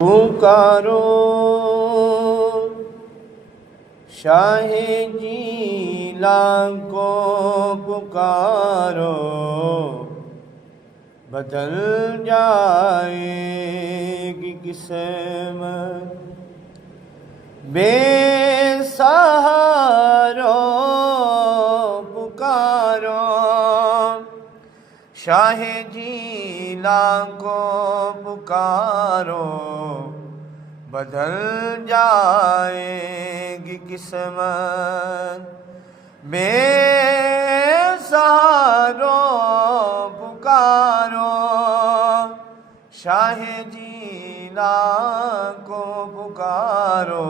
پکارو شاہ جیلان کو پکارو، بدل جائے گی قسمت بے سہارو۔ پکارو شاہ جیلان کو پکارو، بدل جائے گی قسمت بے سہارو۔ پکارو شاہ جیلان کو پکارو،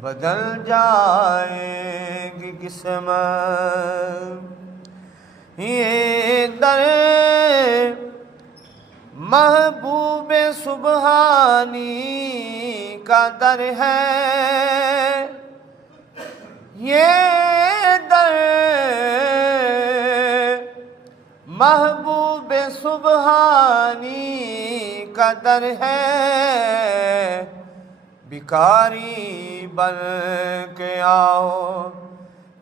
بدل جائے گی قسمت۔ یہ در محبوب سبحانی کا در ہے، یہ در محبوب سبحانی کا در ہے۔ بھکاری بن کے آؤ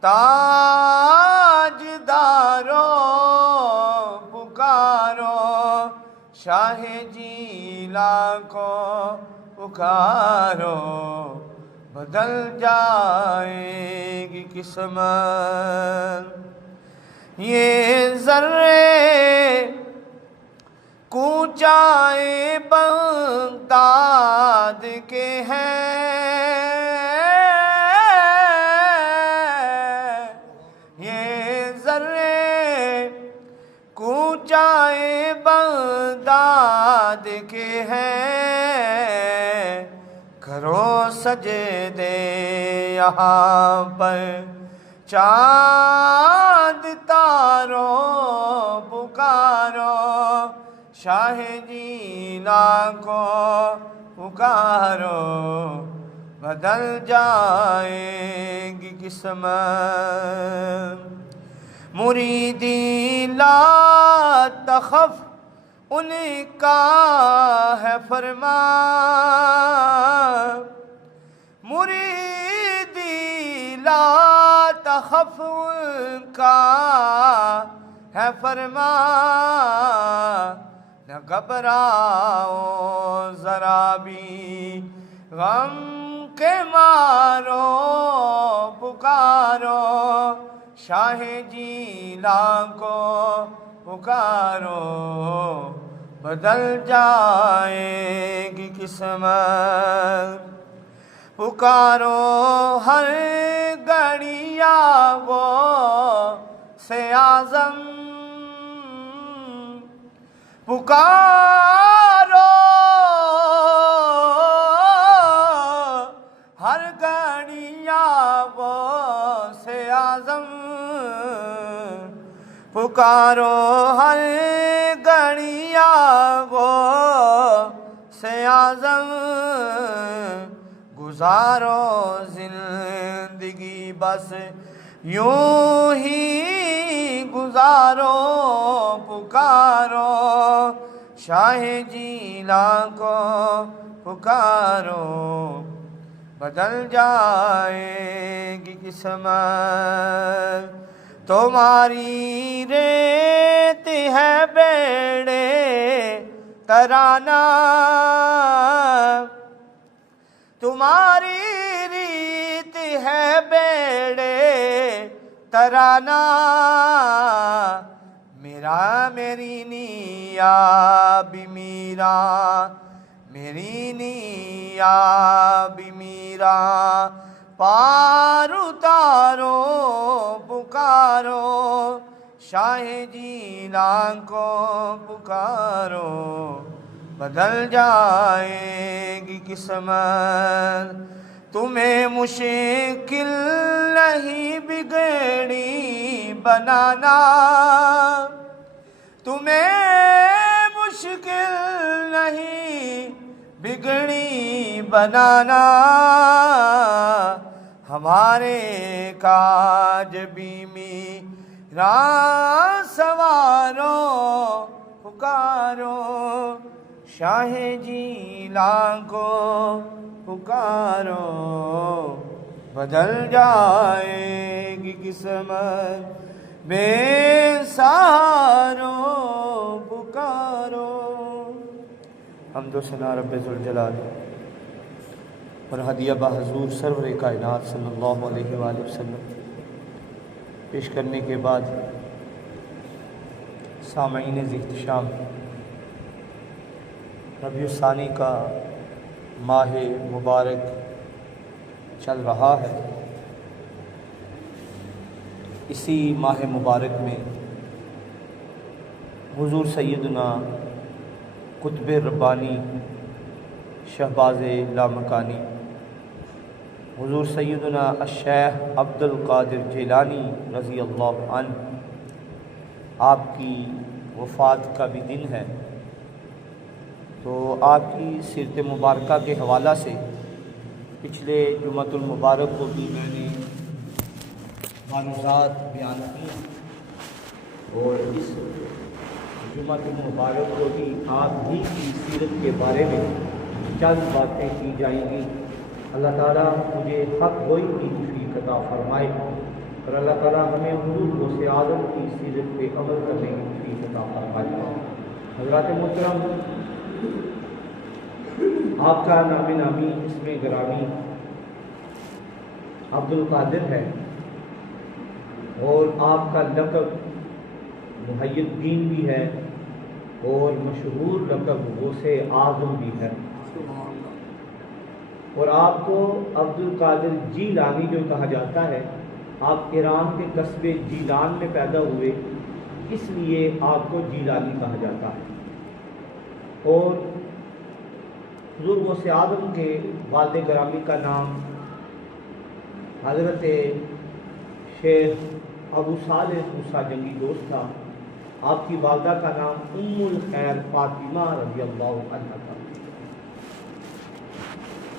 تاج دارو۔ پکارو شاہ جیلان کو پکارو، بدل جائے گی قسمت۔ یہ ذرے کوچائے بغداد کے ہیں، یہ ذرے کوچائے بغداد کے ہیں۔ کرو سجدے یہاں پر چاند تارو۔ پکارو شاہ جیلان کو پکارو، بدل جائے گی قسمت۔ مریدی لا تخف ان کا ہے فرمان، مریدی لا تخف ان کا ہے فرمان۔ نہ گھبراؤ ذرا بھی غم کے مارو۔ پکارو شاہ جیلان کو پکارو، بدل جائے گی قسمت۔ پکارو ہر گھڑیا وہ سے اعظم، پکارو ہر گھڑیا وہ سے اعظم، پکارو ہر گھڑیا وہ سے اعظم۔ گزارو زندگی بس یوں ہی گزارو۔ پکارو شاہ جیلان کو پکارو، بدل جائے گی قسمت۔ تمہاری ریت ہے بیڑے ترانہ، تمہاری ریت ہے بیڑے ترانہ۔ میری نیاب میرا، میری نیاب میرا پار اتارو۔ پکارو شاہ جیلان کو پکارو، بدل جائے گی قسمت۔ تمہیں مشکل نہیں بگڑی بنانا، تمہیں مشکل نہیں بگڑی بنانا۔ ہمارے کاج بھی میرا سوارو۔ پکارو شاہ جیلاں کو پکارو بدل جائے گی قسمت بے سہارو پکارو۔ حمد و ثنا رب ذوالجلال اور ہدیہ بحضور سرور کائنات صلی اللہ علیہ وآلہ وسلم پیش کرنے کے بعد سامعین احتشام، ربیع الثانی کا ماہ مبارک چل رہا ہے۔ اسی ماہ مبارک میں حضور سیدنا قطب ربانی شہباز لامکانی حضور سیدنا الشیخ عبد القادر جیلانی رضی اللہ عنہ آپ کی وفات کا بھی دن ہے، تو آپ کی سیرت مبارکہ کے حوالہ سے پچھلے جمعۃ المبارک کو بھی میں نے معلومات بیان کی، اور اس جمعۃ المبارک کو بھی آپ ہی کی سیرت کے بارے میں چند باتیں کی جائیں گی۔ اللہ تعالیٰ مجھے حق گوئی کی توفیق عطا فرمائے، اور اللہ تعالیٰ ہمیں حضور غوث اعظم کی سیرت پہ عمل کرنے کی توفیق عطا فرمائے۔ حضرات محترم، آپ کا نام نامی اسم گرامی عبد القادر ہے، اور آپ کا لقب محی الدین بھی ہے، اور مشہور لقب غوث اعظم بھی ہے، اور آپ کو عبد القادر جیلانی جو کہا جاتا ہے، آپ ایران کے قصبے جیلان میں پیدا ہوئے، اس لیے آپ کو جیلانی کہا جاتا ہے۔ اور حضور غوث اعظم کے والد گرامی کا نام حضرت شیخ ابو صالح موسیٰ جنگی دوست تھا، آپ کی والدہ کا نام ام الخیر فاطمہ رضی اللہ عنہ تھا،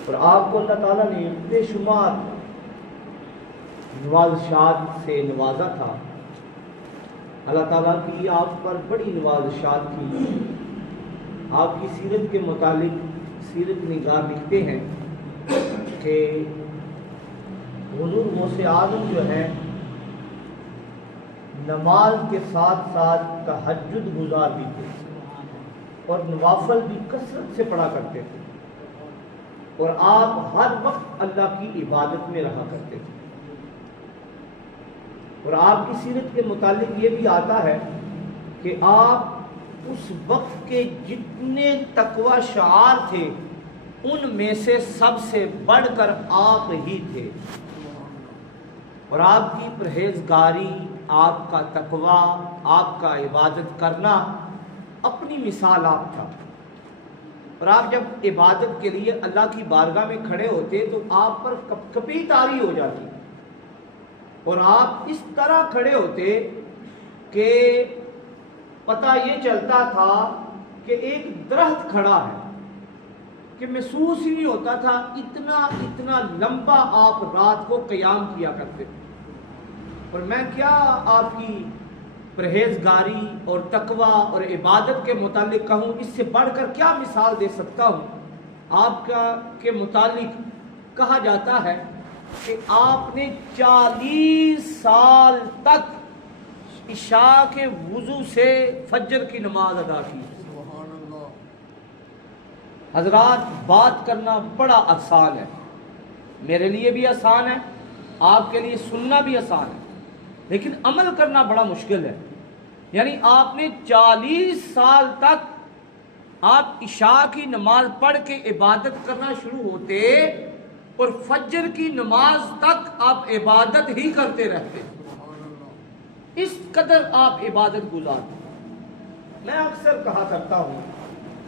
اور آپ کو اللہ تعالیٰ نے بے شمار نوازشات سے نوازا تھا۔ اللہ تعالیٰ کی آپ پر بڑی نوازشات تھی۔ آپ کی سیرت کے متعلق سیرت نگار لکھتے ہیں کہ حضور غوث اعظم جو ہے نماز کے ساتھ ساتھ تہجد گزار بھی تھے، اور نوافل بھی کثرت سے پڑھا کرتے تھے، اور آپ ہر وقت اللہ کی عبادت میں رہا کرتے تھے۔ اور آپ کی سیرت کے متعلق یہ بھی آتا ہے کہ آپ اس وقت کے جتنے تقوی شعار تھے ان میں سے سب سے بڑھ کر آپ ہی تھے، اور آپ کی پرہیزگاری، آپ کا تقوی، آپ کا عبادت کرنا اپنی مثال آپ تھا۔ اور آپ جب عبادت کے لیے اللہ کی بارگاہ میں کھڑے ہوتے تو آپ پر کپ کپی طاری ہو جاتی، اور آپ اس طرح کھڑے ہوتے کہ پتہ یہ چلتا تھا کہ ایک درخت کھڑا ہے، کہ محسوس ہی نہیں ہوتا تھا، اتنا لمبا آپ رات کو قیام کیا کرتے تھے۔ اور میں کیا آپ کی پرہیزگاری اور تقوی اور عبادت کے متعلق کہوں، اس سے بڑھ کر کیا مثال دے سکتا ہوں۔ آپ کے متعلق کہا جاتا ہے کہ آپ نے 40 سال تک عشاء کے وضو سے فجر کی نماز ادا کی۔ حضرات، بات کرنا بڑا آسان ہے، میرے لیے بھی آسان ہے، آپ کے لیے سننا بھی آسان ہے، لیکن عمل کرنا بڑا مشکل ہے۔ یعنی آپ نے 40 سال تک آپ عشاء کی نماز پڑھ کے عبادت کرنا شروع ہوتے، اور فجر کی نماز تک آپ عبادت ہی کرتے رہتے، اس قدر آپ عبادت گزارتے۔ میں اکثر کہا کرتا ہوں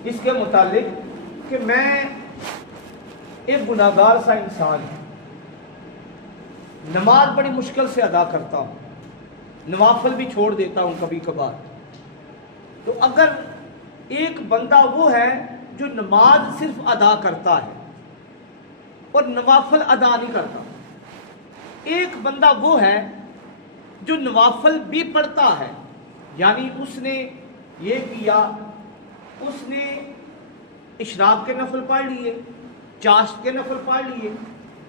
اس کے متعلق کہ میں ایک گناہگار سا انسان ہوں، نماز بڑی مشکل سے ادا کرتا ہوں، نوافل بھی چھوڑ دیتا ہوں کبھی کبھار۔ تو اگر ایک بندہ وہ ہے جو نماز صرف ادا کرتا ہے اور نوافل ادا نہیں کرتا، ایک بندہ وہ ہے جو نوافل بھی پڑھتا ہے، یعنی اس نے یہ کیا، اس نے اشراق کے نفل پڑھ لیے، چاشت کے نفل پڑھ لیے،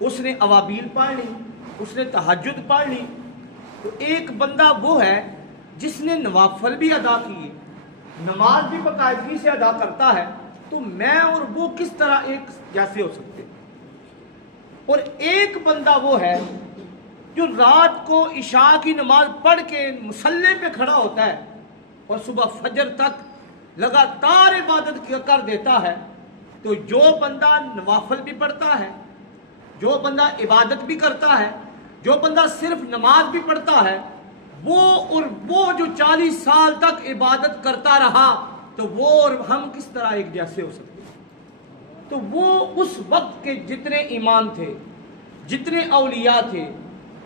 اس نے اوابیل پڑھ لی، اس نے تہجد پڑھ لی، تو ایک بندہ وہ ہے جس نے نوافل بھی ادا کیے، نماز بھی باقاعدگی سے ادا کرتا ہے، تو میں اور وہ کس طرح ایک جیسے ہو سکتے؟ اور ایک بندہ وہ ہے جو رات کو عشاء کی نماز پڑھ کے مصلی پہ کھڑا ہوتا ہے اور صبح فجر تک لگاتار عبادت کر دیتا ہے، تو جو بندہ نوافل بھی پڑھتا ہے، جو بندہ عبادت بھی کرتا ہے، جو بندہ صرف نماز بھی پڑھتا ہے، وہ جو 40 سال تک عبادت کرتا رہا، تو وہ اور ہم کس طرح ایک جیسے ہو سکتے ہیں؟ تو وہ اس وقت کے جتنے امام تھے، جتنے اولیاء تھے،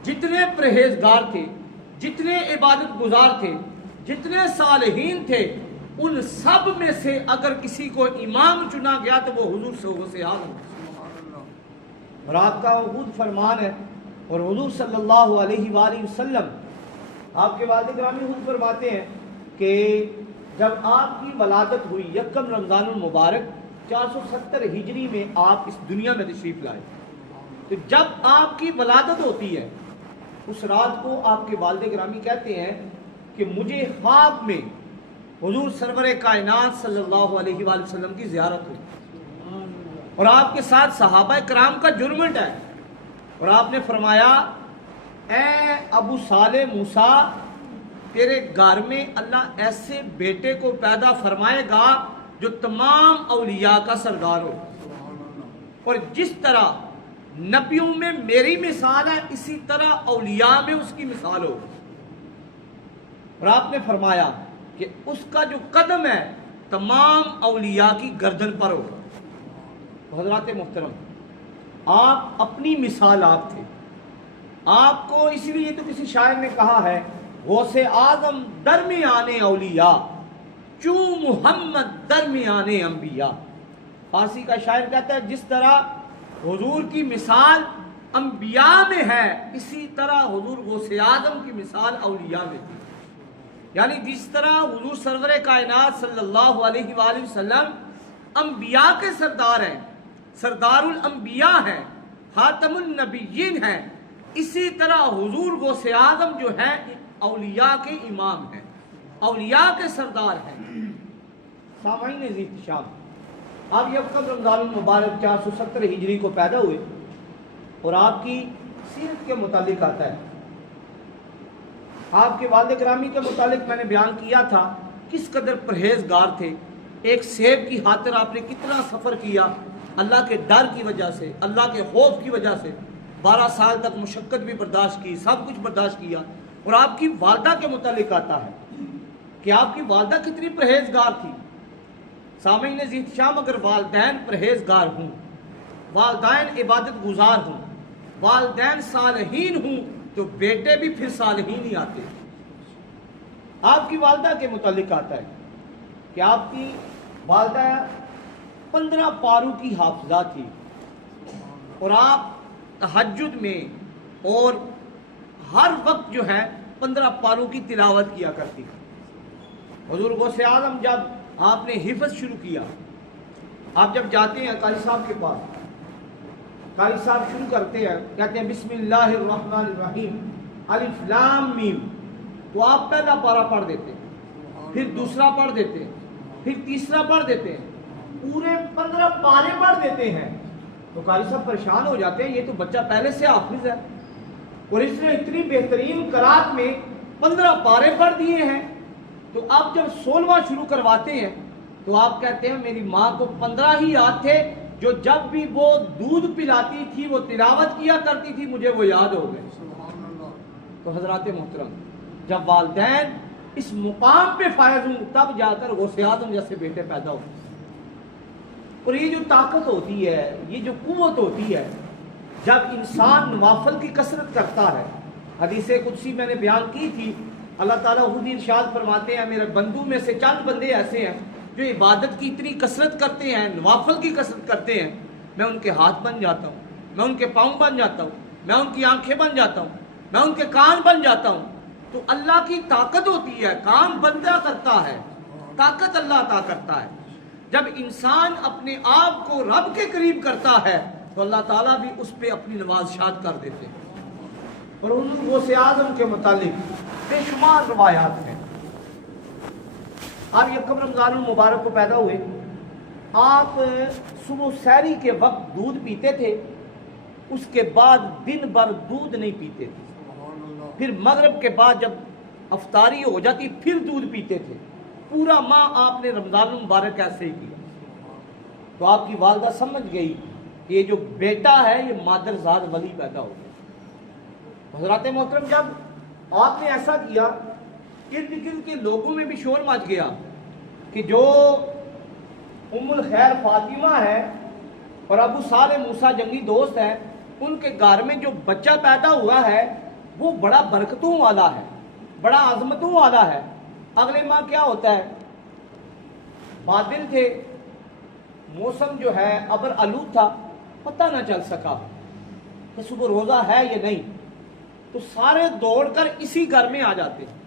جتنے پرہیزگار تھے، جتنے عبادت گزار تھے، جتنے صالحین تھے، ان سب میں سے اگر کسی کو امام چنا گیا تو وہ حضور سے رات کا وجود فرمان ہے، اور حضور صلی اللہ علیہ وآلہ وسلم آپ کے والد گرامی خود فرماتے ہیں کہ جب آپ کی ولادت ہوئی یکم رمضان المبارک 470 ہجری میں آپ اس دنیا میں تشریف لائے، تو جب آپ کی ولادت ہوتی ہے اس رات کو آپ کے والد گرامی کہتے ہیں کہ مجھے خواب میں حضور سرور کائنات صلی اللہ علیہ وآلہ وسلم کی زیارت ہوئی، اور آپ کے ساتھ صحابہ کرام کا جرمنٹ ہے، اور آپ نے فرمایا اے ابو صالح موسیٰ، تیرے گھر میں اللہ ایسے بیٹے کو پیدا فرمائے گا جو تمام اولیاء کا سردار ہو، اور جس طرح نبیوں میں میری مثال ہے اسی طرح اولیاء میں اس کی مثال ہو، اور آپ نے فرمایا کہ اس کا جو قدم ہے تمام اولیاء کی گردن پر ہو۔ حضرات محترم، آپ اپنی مثال آپ تھے، آپ کو اسی لیے تو کسی شاعر نے کہا ہے غوث اعظم درمیان اولیاء چوں محمد درمیان انبیاء۔ فارسی کا شاعر کہتا ہے جس طرح حضور کی مثال انبیاء میں ہے اسی طرح حضور غوث اعظم کی مثال اولیاء میں تھی، یعنی جس طرح حضور سرور کائنات صلی اللہ علیہ وآلہ وسلم انبیاء کے سردار ہیں، سردار الانبیاء ہیں، خاتم النبیین ہیں، اسی طرح حضور غوث اعظم جو ہیں اولیاء کے امام ہیں، اولیاء کے سردار ہیں۔ سامعین عزیز احترام، آپ یکم رمضان المبارک 470 ہجری کو پیدا ہوئے، اور آپ کی سیرت کے متعلق آتا ہے، آپ کے والد گرامی کے متعلق میں نے بیان کیا تھا کس قدر پرہیزگار تھے، ایک سیب کی خاطر آپ نے کتنا سفر کیا، اللہ کے ڈر کی وجہ سے، اللہ کے خوف کی وجہ سے 12 سال تک مشقت بھی برداشت کی، سب کچھ برداشت کیا۔ اور آپ کی والدہ کے متعلق آتا ہے کہ آپ کی والدہ کتنی پرہیزگار تھی۔ سامعین عزیز احترام، اگر والدین پرہیزگار ہوں، والدین عبادت گزار ہوں، والدین صالحین ہوں، تو بیٹے بھی پھر صالحین ہی آتے ہیں۔ آپ کی والدہ کے متعلق آتا ہے کہ آپ کی والدہ 15 پاروں کی حافظہ تھی، اور آپ تہجد میں اور ہر وقت جو ہے 15 پاروں کی تلاوت کیا کرتی تھی۔ حضور غوث اعظم جب آپ نے حفظ شروع کیا، آپ جب جاتے ہیں قاری صاحب کے پاس، قاری صاحب شروع کرتے ہیں، کہتے ہیں بسم اللہ الرحمن الرحیم الف لام میم، تو آپ پہلا پارہ پڑھ دیتے ہیں، پھر دوسرا پڑھ دیتے ہیں، پھر تیسرا پڑھ دیتے ہیں، پورے 15 پارے پڑھ دیتے ہیں۔ تو قاری صاحب پریشان ہو جاتے ہیں، یہ تو بچہ پہلے سے حافظ ہے، اور اس نے اتنی بہترین قرات میں 15 پارے پڑھ دیے ہیں، تو آپ جب 16واں شروع کرواتے ہیں تو آپ کہتے ہیں میری ماں کو 15 ہی یاد تھے، جو جب بھی وہ دودھ پلاتی تھی وہ تلاوت کیا کرتی تھی، مجھے وہ یاد ہو گئے۔ تو حضرات محترم، جب والدین اس مقام پہ فائز ہوں تب جا کر غوث اعظم جیسے بیٹے پیدا ہوتے ہیں۔ اور یہ جو طاقت ہوتی ہے، یہ جو قوت ہوتی ہے، جب انسان نوافل کی کثرت کرتا ہے، حدیث قدسی میں نے بیان کی تھی، اللہ تعالیٰ خود ہی ارشاد فرماتے ہیں میرے بندوں میں سے چند بندے ایسے ہیں جو عبادت کی اتنی کثرت کرتے ہیں، نوافل کی کثرت کرتے ہیں، میں ان کے ہاتھ بن جاتا ہوں، میں ان کے پاؤں بن جاتا ہوں، میں ان کی آنکھیں بن جاتا ہوں، میں ان کے کان بن جاتا ہوں۔ تو اللہ کی طاقت ہوتی ہے، کام بندہ کرتا ہے، طاقت اللہ عطا کرتا ہے۔ جب انسان اپنے آپ کو رب کے قریب کرتا ہے تو اللہ تعالیٰ بھی اس پہ اپنی نوازشات کر دیتے ہیں۔ اور حضور غوث اعظم کے متعلق بے شمار روایات ہیں۔ آپ یکم رمضان المبارک کو پیدا ہوئے، آپ صبح سحری کے وقت دودھ پیتے تھے، اس کے بعد دن بھر دودھ نہیں پیتے تھے، پھر مغرب کے بعد جب افطاری ہو جاتی پھر دودھ پیتے تھے۔ پورا ماہ آپ نے رمضان المبارک ایسے ہی کیا۔ تو آپ کی والدہ سمجھ گئی کہ یہ جو بیٹا ہے یہ مادر زاد ولی پیدا ہو گیا۔ حضرات محترم، جب آپ نے ایسا کیا، ارد گرد کے لوگوں میں بھی شور مچ گیا کہ جو ام الخیر فاطمہ ہے اور ابو صالح موسیٰ جنگی دوست ہیں، ان کے گھر میں جو بچہ پیدا ہوا ہے وہ بڑا برکتوں والا ہے، بڑا عظمتوں والا ہے۔ اگلے ماہ کیا ہوتا ہے؟ بادل تھے، موسم جو ہے ابر آلود تھا، پتہ نہ چل سکا کہ صبح روزہ ہے یا نہیں۔ تو سارے دوڑ کر اسی گھر میں آ جاتے ہیں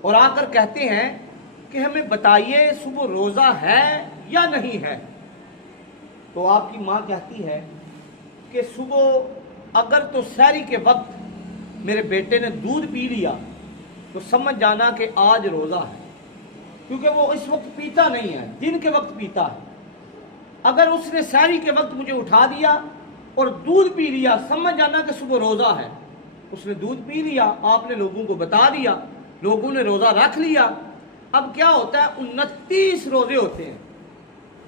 اور آ کر کہتے ہیں کہ ہمیں بتائیے صبح روزہ ہے یا نہیں ہے۔ تو آپ کی ماں کہتی ہے کہ صبح اگر تو سحری کے وقت میرے بیٹے نے دودھ پی لیا تو سمجھ جانا کہ آج روزہ ہے، کیونکہ وہ اس وقت پیتا نہیں ہے، دن کے وقت پیتا ہے۔ اگر اس نے سحری کے وقت مجھے اٹھا دیا اور دودھ پی لیا، سمجھ جانا کہ صبح روزہ ہے۔ اس نے دودھ پی لیا، آپ نے لوگوں کو بتا دیا، لوگوں نے روزہ رکھ لیا۔ اب کیا ہوتا ہے؟ 29 روزے ہوتے ہیں،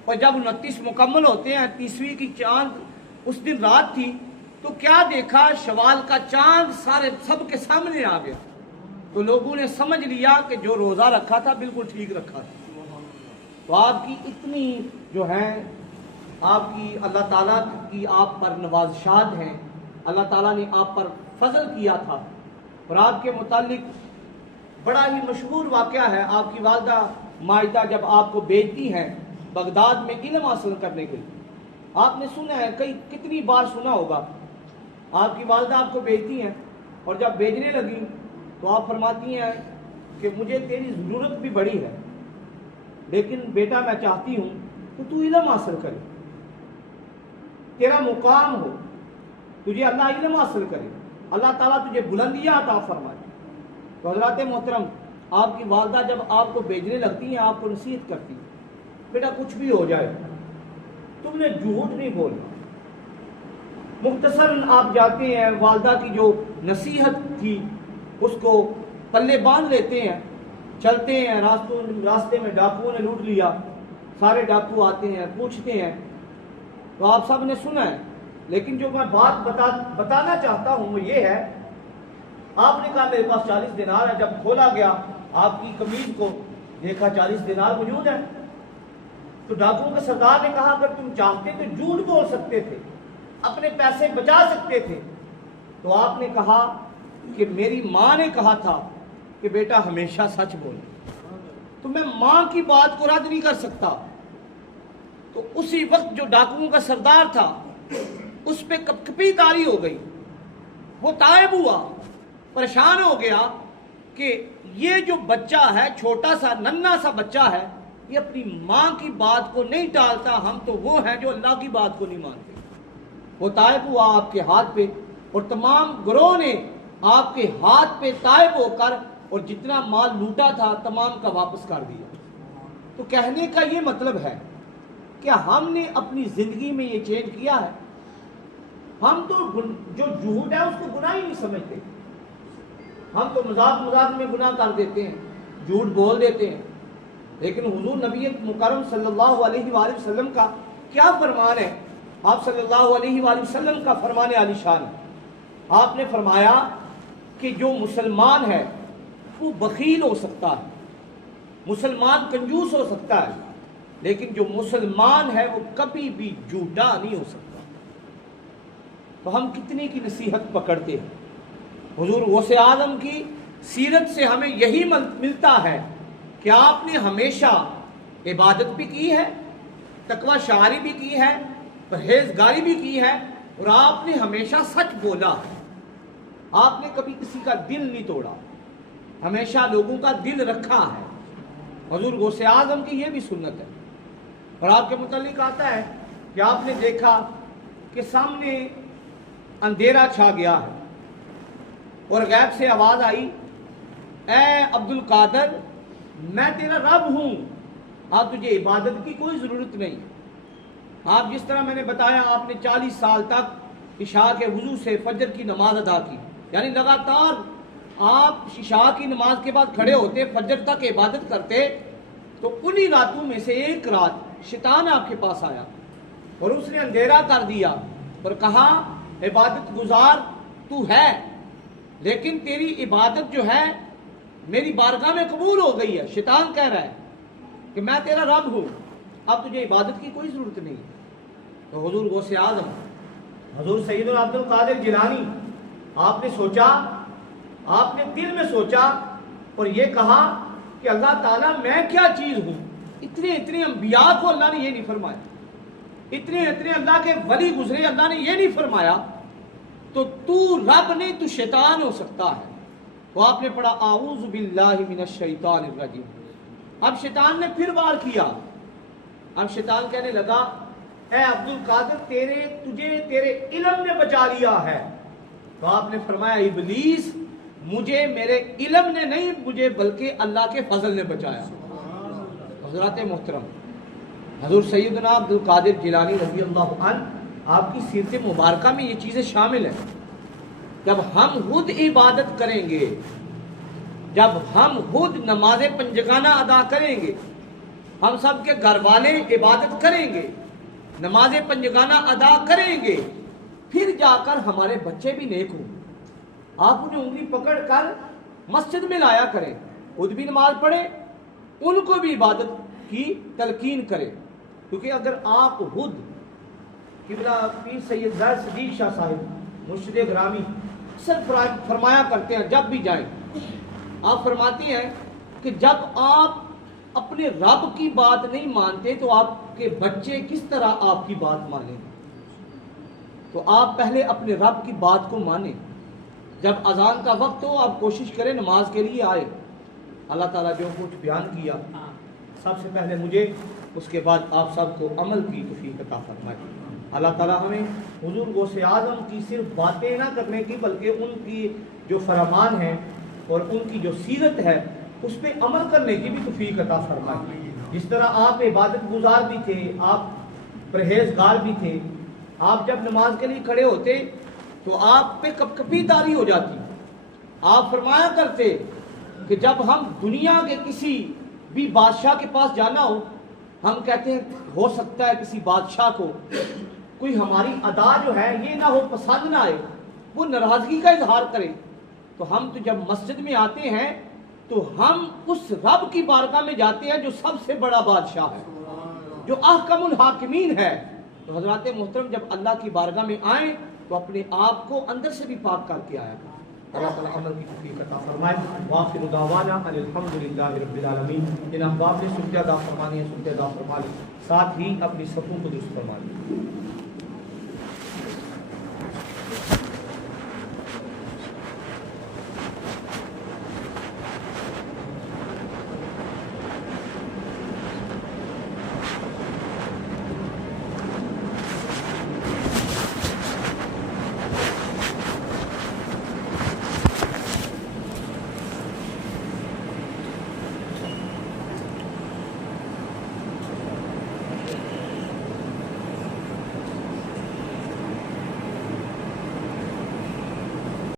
اور جب 29 مکمل ہوتے ہیں، 30ویں کی چاند اس دن رات تھی، تو کیا دیکھا؟ شوال کا چاند سب کے سامنے آ گیا۔ تو لوگوں نے سمجھ لیا کہ جو روزہ رکھا تھا بالکل ٹھیک رکھا تھا۔ تو آپ کی اتنی جو ہے آپ کی اللہ تعالیٰ کی آپ پر نوازشات ہیں، اللہ تعالیٰ نے آپ پر فضل کیا تھا۔ اور آپ کے متعلق بڑا ہی مشہور واقعہ ہے، آپ کی والدہ ماجدہ جب آپ کو بھیجتی ہیں بغداد میں علم حاصل کرنے کے لیے، آپ نے سنا ہے، کتنی بار سنا ہوگا، آپ کی والدہ آپ کو بھیجتی ہیں اور جب بھیجنے لگی تو آپ فرماتی ہیں کہ مجھے تیری ضرورت بھی بڑی ہے، لیکن بیٹا میں چاہتی ہوں کہ تو علم حاصل کرے، تیرا مقام ہو، تجھے اللہ علم حاصل کرے، اللہ تعالیٰ تجھے بلندیاں عطا فرمائے۔ تو حضرات محترم، آپ کی والدہ جب آپ کو بھیجنے لگتی ہیں، آپ کو نصیحت کرتی ہیں، بیٹا کچھ بھی ہو جائے تم نے جھوٹ نہیں بولنا۔ مختصراً آپ جاتے ہیں، والدہ کی جو نصیحت تھی اس کو پلے باندھ لیتے ہیں، چلتے ہیں، راستے میں ڈاکوؤں نے لوٹ لیا، سارے ڈاکو آتے ہیں، پوچھتے ہیں۔ تو آپ سب نے سنا ہے، لیکن جو میں بات بتانا چاہتا ہوں وہ یہ ہے، آپ نے کہا میرے پاس 40 دینار ہے۔ جب کھولا گیا آپ کی قمیض کو، دیکھا 40 دینار موجود ہے۔ تو ڈاکوؤں کے سردار نے کہا اگر تم چاہتے تو جھوٹ بول سکتے تھے، اپنے پیسے بچا سکتے تھے۔ تو آپ نے کہا کہ میری ماں نے کہا تھا کہ بیٹا ہمیشہ سچ بول، تو میں ماں کی بات کو رد نہیں کر سکتا۔ تو اسی وقت جو ڈاکوؤں کا سردار تھا اس پہ کپی طاری ہو گئی، وہ تائب ہوا، پریشان ہو گیا کہ یہ جو بچہ ہے، چھوٹا سا ننھا سا بچہ ہے، یہ اپنی ماں کی بات کو نہیں ٹالتا، ہم تو وہ ہیں جو اللہ کی بات کو نہیں مانتے۔ وہ طائب ہوا آپ کے ہاتھ پہ، اور تمام گروہ نے آپ کے ہاتھ پہ طائب ہو کر اور جتنا مال لوٹا تھا تمام کا واپس کر دیا۔ تو کہنے کا یہ مطلب ہے کہ ہم نے اپنی زندگی میں یہ چینج کیا ہے۔ ہم تو جو جھوٹ ہے اس کو گناہ ہی نہیں سمجھتے، ہم تو مذاق میں گناہ کر دیتے ہیں، جھوٹ بول دیتے ہیں۔ لیکن حضور نبی مکرم صلی اللہ علیہ وآلہ وسلم کا کیا فرمان ہے؟ آپ صلی اللہ علیہ وآلہ وسلم کا فرمان عالی شان ہے۔ آپ نے فرمایا کہ جو مسلمان ہے وہ بخیل ہو سکتا ہے، مسلمان کنجوس ہو سکتا ہے، لیکن جو مسلمان ہے وہ کبھی بھی جھوٹا نہیں ہو سکتا۔ تو ہم کتنی کی نصیحت پکڑتے ہیں۔ حضور غوث اعظم کی سیرت سے ہمیں یہی ملتا ہے کہ آپ نے ہمیشہ عبادت بھی کی ہے، تقوی شعاری بھی کی ہے، پرہیزگاری بھی کی ہے، اور آپ نے ہمیشہ سچ بولا ہے۔ آپ نے کبھی کسی کا دل نہیں توڑا، ہمیشہ لوگوں کا دل رکھا ہے۔ حضور غوث اعظم کی یہ بھی سنت ہے اور آپ کے متعلق آتا ہے کہ آپ نے دیکھا کہ سامنے اندھیرا چھا گیا ہے اور غیب سے آواز آئی، اے عبد القادر میں تیرا رب ہوں، اب تجھے عبادت کی کوئی ضرورت نہیں۔ آپ جس طرح میں نے بتایا آپ نے 40 سال تک عشاء کے وضو سے فجر کی نماز ادا کی، یعنی لگاتار آپ عشاء کی نماز کے بعد کھڑے ہوتے فجر تک عبادت کرتے، تو انہی راتوں میں سے ایک رات شیطان آپ کے پاس آیا اور اس نے اندھیرا کر دیا اور کہا عبادت گزار تو ہے، لیکن تیری عبادت جو ہے میری بارگاہ میں قبول ہو گئی ہے۔ شیطان کہہ رہا ہے کہ میں تیرا رب ہوں، اب تجھے عبادت کی کوئی ضرورت نہیں۔ تو حضور غوث اعظم حضور سیدنا عبد القادر جیلانی آپ نے سوچا، آپ نے دل میں سوچا اور یہ کہا کہ اللہ تعالیٰ میں کیا چیز ہوں؟ اتنے انبیاء کو اللہ نے یہ نہیں فرمایا، اتنے اللہ کے ولی گزرے اللہ نے یہ نہیں فرمایا، تو رب نہیں تو شیطان ہو سکتا ہے۔ تو آپ نے پڑھا اعوذ باللہ من الشیطان الرجیم۔ اب شیطان نے پھر وار کیا، اب شیطان کہنے لگا اے عبد القادر تجھے تیرے علم نے بچا لیا ہے۔ تو آپ نے فرمایا ابلیس مجھے میرے علم نے نہیں، مجھے بلکہ اللہ کے فضل نے بچایا۔ حضرات محترم، حضور سیدنا عبد القادر جیلانی رضی اللہ عنہ آپ کی سیرت مبارکہ میں یہ چیزیں شامل ہیں۔ جب ہم خود عبادت کریں گے، جب ہم خود نماز پنجگانہ ادا کریں گے، ہم سب کے گھر والے عبادت کریں گے، نماز پنجگانہ ادا کریں گے، پھر جا کر ہمارے بچے بھی نیک ہوں۔ آپ انہیں انگلی پکڑ کر مسجد میں لایا کریں، خود بھی نماز پڑھیں، ان کو بھی عبادت کی تلقین کریں، کیونکہ اگر آپ خود قبلہ پیر سید زاہد صدیق شاہ صاحب مرشد گرامی اکثر فرمایا کرتے ہیں، جب بھی جائیں آپ فرماتے ہیں کہ جب آپ اپنے رب کی بات نہیں مانتے تو آپ کے بچے کس طرح آپ کی بات مانیں؟ تو آپ پہلے اپنے رب کی بات کو مانیں۔ جب اذان کا وقت ہو آپ کوشش کریں نماز کے لیے آئے۔ اللہ تعالیٰ جو کچھ بیان کیا سب سے پہلے مجھے، اس کے بعد آپ سب کو عمل کی توفیق عطا فرمائے۔ اللہ تعالیٰ ہمیں حضور غوث اعظم کی صرف باتیں نہ کرنے کی بلکہ ان کی جو فرمان ہیں اور ان کی جو سیرت ہے اس پہ عمل کرنے کی بھی توفیق عطا فرمائے۔ جس طرح آپ عبادت گزار بھی تھے، آپ پرہیزگار بھی تھے، آپ جب نماز کے لیے کھڑے ہوتے تو آپ پہ کپ کپی طاری ہو جاتی۔ آپ فرمایا کرتے کہ جب ہم دنیا کے کسی بھی بادشاہ کے پاس جانا ہو، ہم کہتے ہیں ہو سکتا ہے کسی بادشاہ کو کوئی ہماری ادا جو ہے یہ نہ ہو، پسند نہ آئے، وہ ناراضگی کا اظہار کرے، تو ہم تو جب مسجد میں آتے ہیں تو ہم اس رب کی بارگاہ میں جاتے ہیں جو سب سے بڑا بادشاہ ہے، جو احکم الحاکمین ہے۔ تو حضرات محترم جب اللہ کی بارگاہ میں آئیں تو اپنے آپ کو اندر سے بھی پاک کر کے آیا کریں۔ اللہ تعالیٰ عمل کی توفیق عطا فرمائے۔ وآخر دعوانا ان الحمدللہ رب العالمین۔ ان احباب نے سنتے ادا فرمانی ہے، سنتے ادا فرما لی، ساتھ ہی اپنی صفوں کو درست فرما لی۔